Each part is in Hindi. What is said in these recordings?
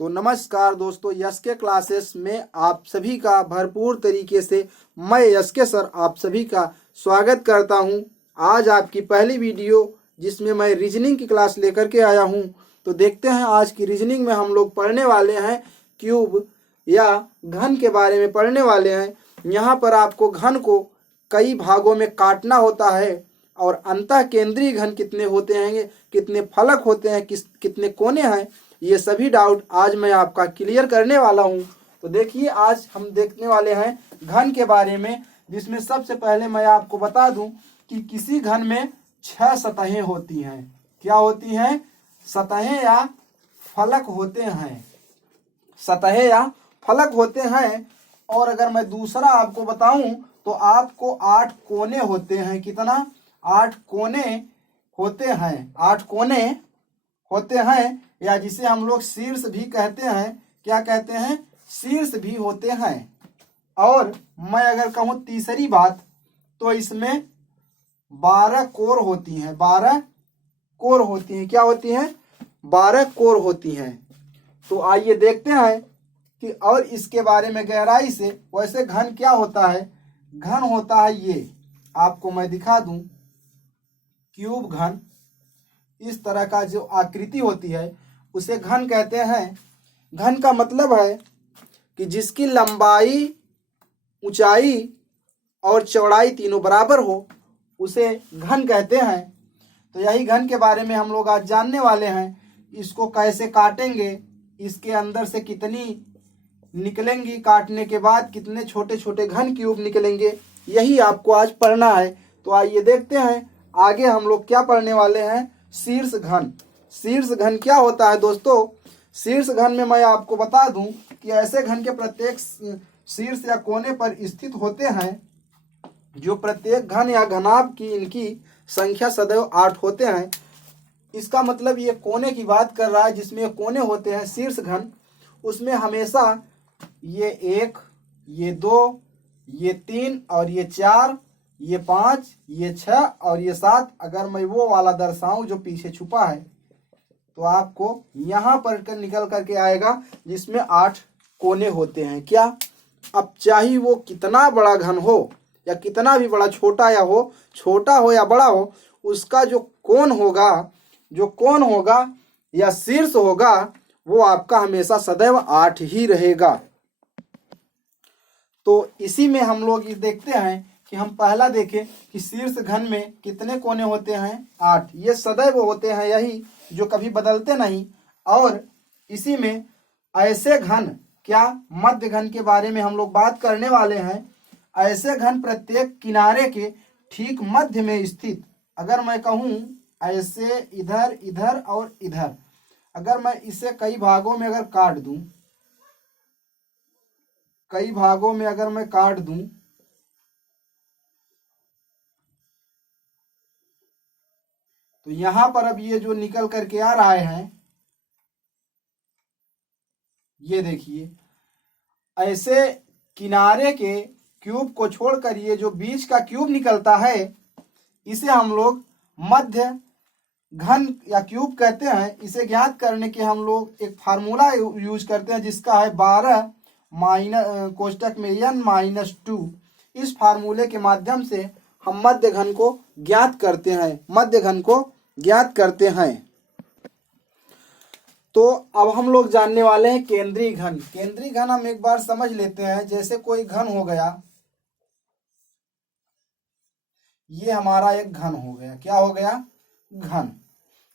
तो नमस्कार दोस्तों, यस के क्लासेस में आप सभी का भरपूर तरीके से मैं यस के सर आप सभी का स्वागत करता हूं। आज आपकी पहली वीडियो जिसमें मैं रीजनिंग की क्लास लेकर के आया हूं। तो देखते हैं आज की रीजनिंग में हम लोग पढ़ने वाले हैं क्यूब या घन के बारे में पढ़ने वाले हैं। यहाँ पर आपको घन को कई भागों में काटना होता है और अंतः केंद्रीय घन कितने होते हैं, कितने फलक होते हैं, कितने कोने हैं, ये सभी डाउट आज मैं आपका क्लियर करने वाला हूं। तो देखिए, आज हम देखने वाले हैं घन के बारे में, जिसमें सबसे पहले मैं आपको बता दूं कि किसी घन में 6 सतहें होती हैं। क्या होती हैं? सतहें या फलक होते हैं। सतहें या फलक होते हैं। और अगर मैं दूसरा आपको बताऊं तो आपको 8 कोने होते हैं। कितना? 8 कोने होते हैं। 8 कोने होते हैं, या जिसे हम लोग शीर्ष भी कहते हैं। क्या कहते हैं? शीर्ष भी होते हैं। और मैं अगर कहूं तीसरी बात, तो इसमें 12 कोर होती हैं। 12 कोर होती हैं। क्या होती हैं? 12 कोर होती हैं। तो आइए देखते हैं कि और इसके बारे में गहराई से। वैसे घन क्या होता है? घन होता है, ये आपको मैं दिखा दूं, क्यूब घन। इस तरह का जो आकृति होती है उसे घन कहते हैं। घन का मतलब है कि जिसकी लंबाई, ऊंचाई और चौड़ाई तीनों बराबर हो, उसे घन कहते हैं। तो यही घन के बारे में हम लोग आज जानने वाले हैं। इसको कैसे काटेंगे, इसके अंदर से कितनी निकलेंगी, काटने के बाद कितने छोटे छोटे घन क्यूब निकलेंगे, यही आपको आज पढ़ना है। तो आइए देखते हैं आगे हम लोग क्या पढ़ने वाले हैं। शीर्ष घन। शीर्ष घन क्या होता है दोस्तों? शीर्ष घन में मैं आपको बता दूं कि ऐसे घन के प्रत्येक शीर्ष या कोने पर स्थित होते हैं, जो प्रत्येक घन या घनाभ की इनकी संख्या सदैव 8 होते हैं। इसका मतलब ये कोने की बात कर रहा है, जिसमें कोने होते हैं शीर्ष घन, उसमें हमेशा ये 1, ये 2, ये 3 और ये 4, ये 5, ये 6 और ये 7। अगर मैं वो वाला दर्शाऊं जो पीछे छुपा है, तो आपको यहां पर निकल करके आएगा, जिसमें 8 कोने होते हैं। क्या? अब चाहे वो कितना बड़ा घन हो या कितना भी बड़ा, छोटा हो या बड़ा हो, उसका जो कोण होगा या शीर्ष होगा, वो आपका हमेशा सदैव 8 ही रहेगा। तो इसी में हम लोग ये देखते हैं कि हम पहला देखें कि शीर्ष घन में कितने कोने होते हैं? 8। ये सदैव होते हैं, यही जो कभी बदलते नहीं। और इसी में ऐसे घन, क्या मध्य घन के बारे में हम लोग बात करने वाले हैं। ऐसे घन प्रत्येक किनारे के ठीक मध्य में स्थित। अगर मैं कहूं ऐसे, इधर, इधर और इधर, अगर मैं इसे कई भागों में अगर काट दूं, कई भागों में अगर मैं काट दूं, तो यहां पर अब ये जो निकल करके आ रहा है, ये देखिए, ऐसे किनारे के क्यूब को छोड़कर ये जो बीच का क्यूब निकलता है, इसे हम लोग मध्य घन या क्यूब कहते हैं। इसे ज्ञात करने के हम लोग एक फार्मूला यूज करते हैं, जिसका है 12 माइनस कोष्टक में n-2। इस फार्मूले के माध्यम से हम मध्य घन को ज्ञात करते हैं। मध्य घन को ज्ञात करते हैं। तो अब हम लोग जानने वाले हैं केंद्रीय घन। केंद्रीय घन हम एक बार समझ लेते हैं। जैसे कोई घन हो गया, ये हमारा एक घन हो गया। क्या हो गया? घन।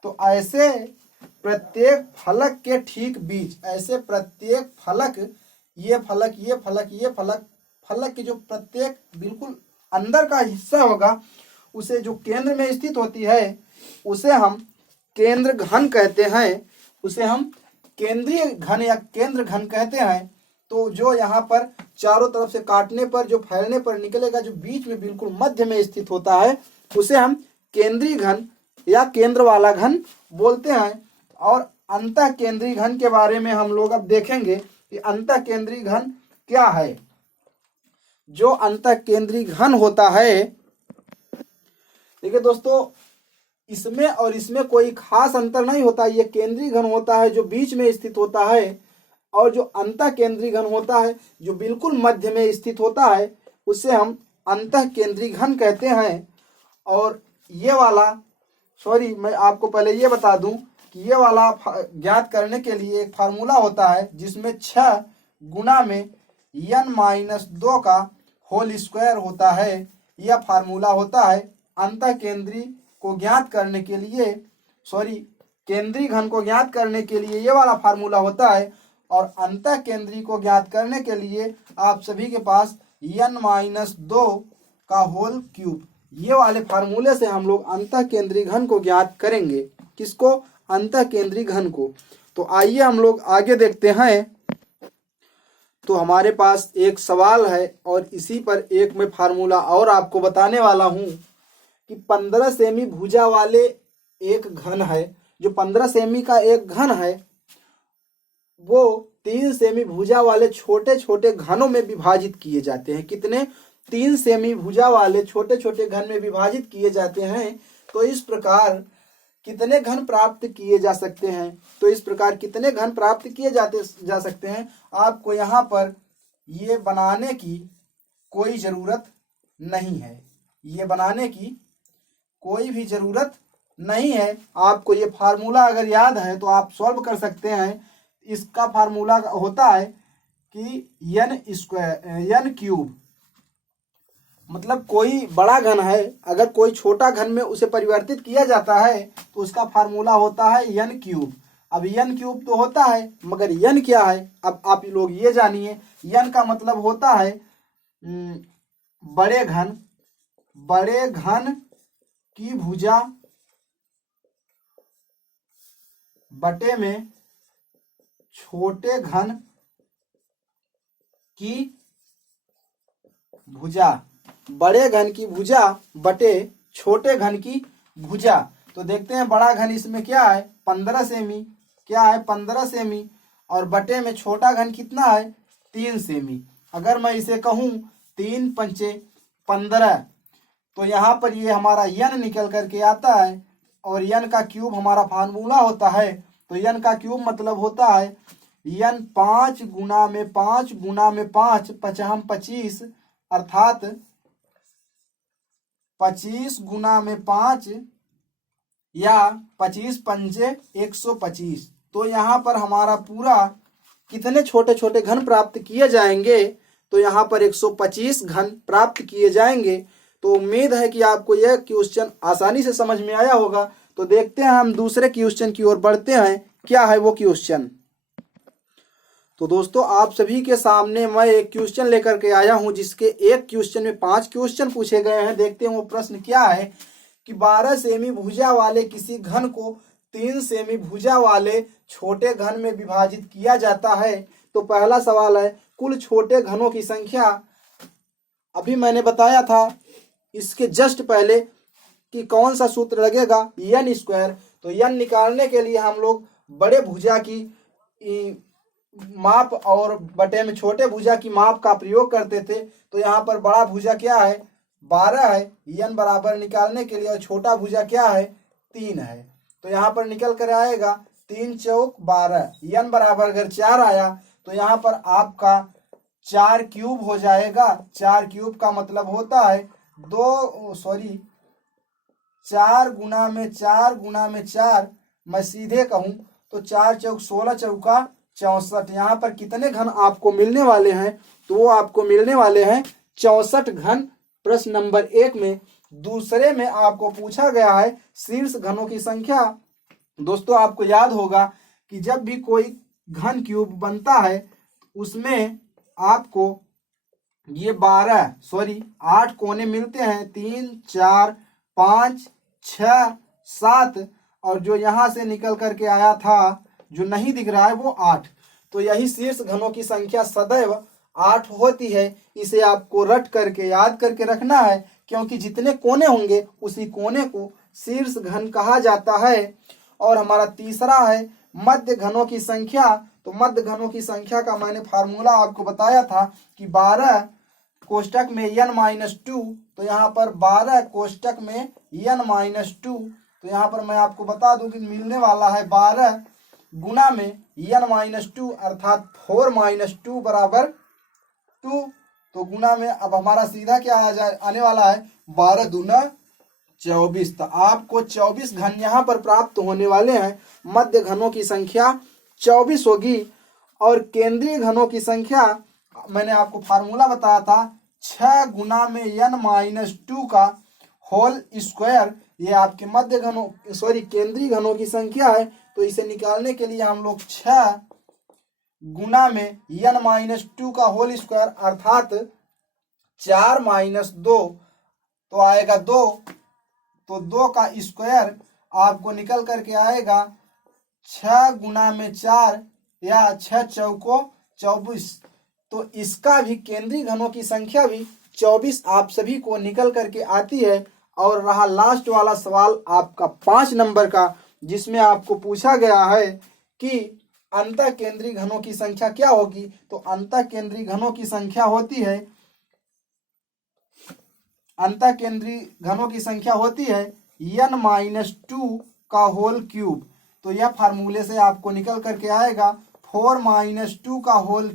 तो ऐसे प्रत्येक फलक के ठीक बीच, ऐसे प्रत्येक फलक, ये फलक, ये फलक, ये फलक, फलक के जो प्रत्येक बिल्कुल अंदर का हिस्सा होगा, उसे जो केंद्र में स्थित होती है, उसे हम केंद्र घन कहते हैं। उसे हम केंद्रीय घन या केंद्र घन कहते हैं। तो जो यहाँ पर चारों तरफ से काटने पर, जो फैलने पर निकलेगा, जो बीच में बिल्कुल मध्य में स्थित होता है, उसे हम केंद्रीय घन या केंद्र वाला घन बोलते हैं। और अंतः केंद्रीय घन के बारे में हम लोग अब देखेंगे कि अंतः केंद्रीय घन क्या है। जो अंतः केंद्रीय घन होता है, देखिए दोस्तों, इसमें और इसमें कोई खास अंतर नहीं होता। ये केंद्रीय घन होता है जो बीच में स्थित होता है, और जो अंतः केंद्रीय घन होता है, जो बिल्कुल मध्य में स्थित होता है, उसे हम अंतः केंद्रीय घन कहते हैं। और ये वाला, सॉरी मैं आपको पहले ये बता दूं कि ये वाला ज्ञात करने के लिए एक फार्मूला होता है जिसमें 6 गुना में n-2 का होल स्क्वायर होता है। यह फार्मूला होता है अंतः केंद्रीय को ज्ञात करने के लिए, सॉरी केंद्रीय घन को ज्ञात करने के लिए ये वाला फार्मूला होता है। और अंतः केंद्रीय को ज्ञात करने के लिए आप सभी के पास n-2 का होल क्यूब, ये वाले फार्मूले से हम लोग अंतः केंद्रीय घन को ज्ञात करेंगे। किसको? अंतः केंद्रीय घन को। तो आइए हम लोग आगे देखते हैं। तो हमारे पास एक सवाल है और इसी पर एक मैं फार्मूला और आपको बताने वाला हूं कि 15 सेमी भुजा वाले एक घन है। जो 15 सेमी का एक घन है वो 3 सेमी भुजा वाले छोटे छोटे घनों में विभाजित किए जाते हैं। कितने? 3 सेमी भुजा वाले छोटे छोटे घन में विभाजित किए जाते हैं। तो इस प्रकार कितने घन प्राप्त किए जा सकते हैं? तो इस प्रकार कितने घन प्राप्त किए जा सकते हैं? आपको यहाँ पर ये बनाने की कोई ज़रूरत नहीं है, ये बनाने की कोई भी ज़रूरत नहीं है। आपको ये फार्मूला अगर याद है तो आप सॉल्व कर सकते हैं। इसका फार्मूला होता है कि n क्यूब, मतलब कोई बड़ा घन है, अगर कोई छोटा घन में उसे परिवर्तित किया जाता है तो उसका फार्मूला होता है n क्यूब। अब n क्यूब तो होता है, मगर n क्या है? अब आप लोग ये जानिए, n का मतलब होता है बड़े घन की भुजा बटे में छोटे घन की भुजा, बड़े घन की भुजा बटे छोटे घन की भुजा। तो देखते हैं बड़ा घन इसमें क्या है? 15 सेमी। क्या है? 15 सेमी। और बटे में छोटा घन कितना है? 3 सेमी। अगर मैं इसे कहूं 3 पंचे 15, तो यहाँ पर ये हमारा n निकल करके आता है। और n का क्यूब हमारा फार्मूला होता है। तो n का क्यूब मतलब होता है n 5 गुना में 5 गुना में 5 पचहम 25, अर्थात 25 गुना में 5 या 25 पंजे 125। तो यहाँ पर हमारा पूरा कितने छोटे छोटे घन प्राप्त किए जाएंगे? तो यहाँ पर 125 घन प्राप्त किए जाएंगे। तो उम्मीद है कि आपको यह क्वेश्चन आसानी से समझ में आया होगा। तो देखते हैं हम दूसरे क्वेश्चन की ओर बढ़ते हैं। क्या है वो क्वेश्चन? तो दोस्तों आप सभी के सामने मैं एक क्वेश्चन लेकर के आया हूं जिसके एक क्वेश्चन में 5 क्वेश्चन पूछे गए हैं। देखते हैं वो प्रश्न क्या है कि 12 सेमी भुजा वाले किसी घन को 3 सेमी भुजा वाले छोटे घन में विभाजित किया जाता है। तो पहला सवाल है कुल छोटे घनों की संख्या। अभी मैंने बताया था इसके जस्ट पहले कि कौन सा सूत्र लगेगा? n square. तो n निकालने के लिए हम लोग बड़े भुजा की माप और बटे में छोटे भुजा की माप का प्रयोग करते थे। तो यहाँ पर बड़ा भुजा क्या है? 12 है। n बराबर निकालने के लिए और छोटा भुजा क्या है? 3 है। तो यहाँ पर निकल कर आएगा 3 चौक 12। n बराबर अगर 4 आया तो यहाँ पर आपका 4 क्यूब हो जाएगा। 4 क्यूब का मतलब होता है 4 गुना में 4 गुना में 4। मैं सीधे कहूं तो 4 चौक 16 चौका 64। यहाँ पर कितने घन आपको मिलने वाले हैं? तो वो आपको मिलने वाले हैं 64 घन। प्रश्न नंबर 1 में। दूसरे में आपको पूछा गया है शीर्ष घनों की संख्या। दोस्तों आपको याद होगा कि जब भी कोई घन क्यूब बनता है उसमें आपको ये 8 कोने मिलते हैं। 3 4 5 6 7 और जो यहां से निकल करके आया था जो नहीं दिख रहा है वो 8। तो यही शीर्ष घनों की संख्या सदैव 8 होती है। इसे आपको रट करके याद करके रखना है क्योंकि जितने कोने होंगे उसी कोने को शीर्ष घन कहा जाता है। और हमारा तीसरा है मध्य घनों की संख्या। तो मध्य घनों की संख्या का मैंने फार्मूला आपको बताया था कि 12 कोष्टक में n-2। तो यहाँ पर 12 कोष्टक में n-2। तो यहाँ पर मैं आपको बता दूं कि मिलने वाला है 12 गुना में n-2 अर्थात 4 - 2 बराबर 2। तो गुना में अब हमारा सीधा क्या आने वाला है, 12 दूना 24। तो आपको 24 घन यहाँ पर प्राप्त होने वाले हैं। मध्य घनों की संख्या 24 होगी और केंद्रीय घनों की संख्या मैंने आपको फार्मूला बताया था 6 गुना में n-2 का होल स्क्वायर। ये आपके मध्य घनों केंद्रीय घनों की संख्या है। तो इसे निकालने के लिए हम लोग 6 गुना में n-2 का होल स्क्वायर अर्थात 4 - 2 तो आएगा 2। तो 2 का स्क्वायर आपको निकल करके आएगा 6 गुना में 4 या 6 चौको 24। तो इसका भी केंद्रीय घनों की संख्या भी 24 आप सभी को निकल करके आती है। और रहा लास्ट वाला सवाल आपका 5 नंबर का, जिसमें आपको पूछा गया है कि अंतः केंद्रीय घनों की संख्या क्या होगी। तो अंतः केंद्रीय घनों की संख्या होती है n-2 का होल क्यूब। तो यह फार्मूले से आपको निकल करके आएगा 4 - 2 का होल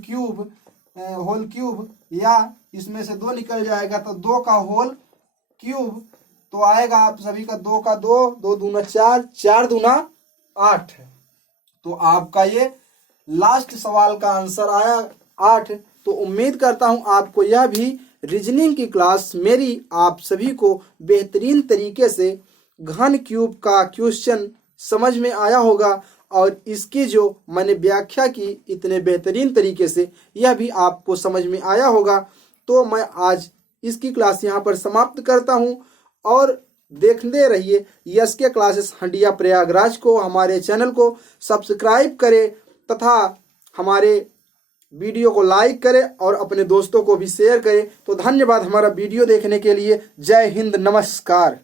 क्यूब या इसमें से 2 निकल जाएगा तो 2 का होल क्यूब। तो आएगा आप सभी का 2 का 2, 2 दूना 4, 4 दूना 8। तो आपका ये लास्ट सवाल का आंसर आया 8। तो उम्मीद करता हूं आपको यह भी रीजनिंग की क्लास मेरी आप सभी को बेहतरीन तरीके से घन क्यूब का क्वेश्चन समझ में आया होगा और इसकी जो मैंने व्याख्या की इतने बेहतरीन तरीके से यह भी आपको समझ में आया होगा। तो मैं आज इसकी क्लास यहाँ पर समाप्त करता हूँ और देखते रहिए एसके क्लासेस हंडिया प्रयागराज को। हमारे चैनल को सब्सक्राइब करें तथा हमारे वीडियो को लाइक करें और अपने दोस्तों को भी शेयर करें। तो धन्यवाद हमारा वीडियो देखने के लिए। जय हिंद, नमस्कार।